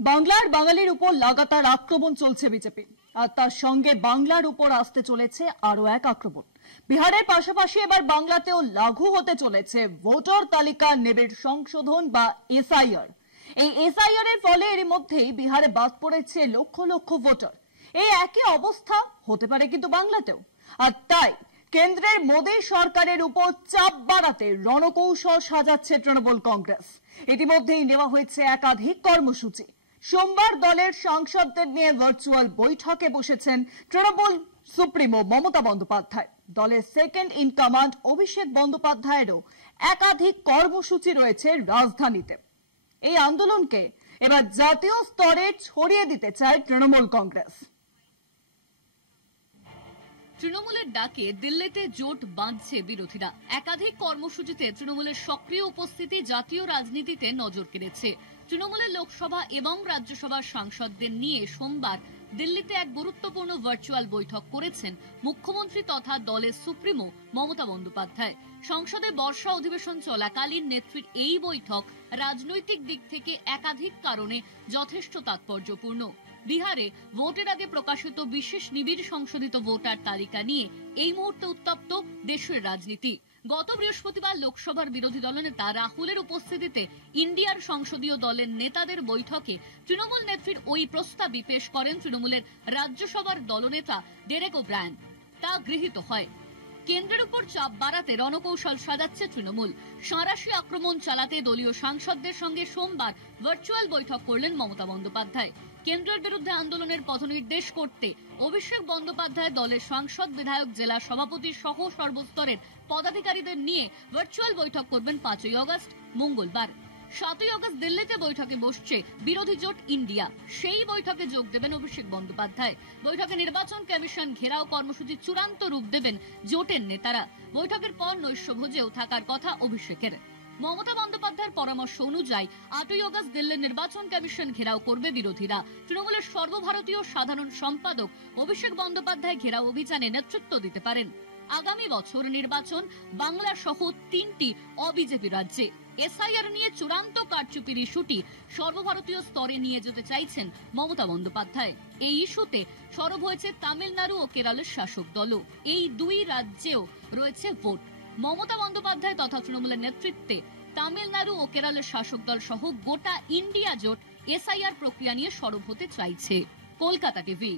বাংলার বাঙালির উপর লাগাতার আক্রমণ চলছে বিজেপি, আর তার সঙ্গে বাংলার উপর আসতে চলেছে আরো এক আক্রমণ। বিহারের পাশাপাশি এবার বাংলাতেও লাগু হতে চলেছে ভোটার তালিকা নিবিড় সংশোধন বা এসআইআর। এই এসআইআর এর ফলে এর মধ্যেই বিহারে বাদ পড়েছে লক্ষ লক্ষ ভোটার। এই একই অবস্থা হতে পারে কিন্তু বাংলাতেও, আর তাই কেন্দ্রের মোদী সরকারের উপর চাপ বাড়াতে রণকৌশল সাজাচ্ছে তৃণমূল কংগ্রেস। ইতিমধ্যেই নেওয়া হয়েছে একাধিক কর্মসূচি। সোমবার দলের সাংসদদের নিয়ে ভার্চুয়াল বৈঠকে বসেছেন তৃণমূল সুপ্রিমো মমতা বন্দ্যোপাধ্যায়। দলের সেকেন্ড ইন কমান্ড অভিষেক বন্দ্যোপাধ্যায়েরও একাধিক কর্মসূচি রয়েছে রাজধানীতে। এই আন্দোলনকে এবার জাতীয় স্তরে ছড়িয়ে দিতে চায় তৃণমূল কংগ্রেস। তৃণমূলের ডাকে দিল্লিতে জোট বাঁধছে বিরোধীরা। একাধিক কর্মসূচিতে তৃণমূলের সক্রিয় উপস্থিতি জাতীয় রাজনীতিতে নজর কেড়েছে। তৃণমূলের লোকসভা এবং রাজ্যসভার সাংসদদের নিয়ে সোমবার দিল্লিতে এক গুরুত্বপূর্ণ ভার্চুয়াল বৈঠক করেছেন মুখ্যমন্ত্রী তথা দলের সুপ্রিমো মমতা বন্দ্যোপাধ্যায়। সংসদে বর্ষা অধিবেশন চলাকালীন নেত্রীর এই বৈঠক রাজনৈতিক দিক থেকে একাধিক কারণে যথেষ্ট তাৎপর্যপূর্ণ। বিহারে ভোটের আগে প্রকাশিত বিশেষ নিবিড় সংশোধিত ভোটার তালিকা নিয়ে এই মুহূর্তে উত্তপ্ত দেশের রাজনীতি। গত বৃহস্পতিবার লোকসভার বিরোধী দলনেতা রাহুলের উপস্থিতিতে ইন্ডিয়ার সংসদীয় দলের নেতাদের বৈঠকে তৃণমূল নেত্রীর ওই প্রস্তাবই পেশ করেন তৃণমূলের রাজ্যসভার দলনেতা ডেরেক ওব্রায়ান। তা গৃহীত হয়। কেন্দ্রের উপর চাপ বাড়াতে রণকৌশল সাজাচ্ছে তৃণমূল। সাঁড়াশি আক্রমণ চালাতে দলীয় সাংসদদের সঙ্গে সোমবার ভার্চুয়াল বৈঠক করলেন মমতা বন্দ্যোপাধ্যায়। কেন্দ্রের বিরুদ্ধে আন্দোলনের পথনির্দেশ করতে অভিষেক বন্দ্যোপাধ্যায় দলের সাংসদ, বিধায়ক, জেলা সভাপতি সহ সর্বস্তরের পদাধিকারীদের নিয়ে ভার্চুয়াল বৈঠক করবেন 5ই আগস্ট মঙ্গলবার। 7ই আগস্ট দিল্লিতে বৈঠকে বসছে বিরোধী জোট ইন্ডিয়া। সেই বৈঠকে যোগ দেবেন অভিষেক বন্দ্যোপাধ্যায়। বৈঠকে নির্বাচন কমিশন ঘেরাও কর্মসূচির চূড়ান্ত রূপ দেবেন জোটের নেতারা। বৈঠকের পর নৈশভোজেও থাকার কথা অভিষেকের। মমতা বন্দ্যোপাধ্যায়ের পরামর্শ অনুযায়ী 8ই আগস্ট দিল্লির নির্বাচন কমিশন ঘেরাও করবে বিরোধীরা। তৃণমূলের সর্বভারতীয় সাধারণ সম্পাদক অভিষেক বন্দ্যোপাধ্যায় ঘেরাও অভিযানে নেতৃত্ব দিতে পারেন। আগামী বছর নির্বাচন বাংলা সহ 3টি অবিজেপি রাজ্যে। এসআইআর নিয়ে চূড়ান্ত কারচুপির ইস্যুটি সর্বভারতীয় স্তরে নিয়ে যেতে চাইছেন মমতা বন্দ্যোপাধ্যায়। এই ইস্যুতে সরব হয়েছে তামিলনাড়ু ও কেরলের শাসক দলও। এই দুই রাজ্যেও রয়েছে ভোট। মমতা বন্দ্যোপাধ্যায় তথা তৃণমূলের নেতৃত্বে তামিলনাড়ু ও কেরলের শাসক দল সহ গোটা ইন্ডিয়া জোট এসআইআর প্রক্রিয়া নিয়ে সরব হতে চাইছে। কলকাতা টিভি।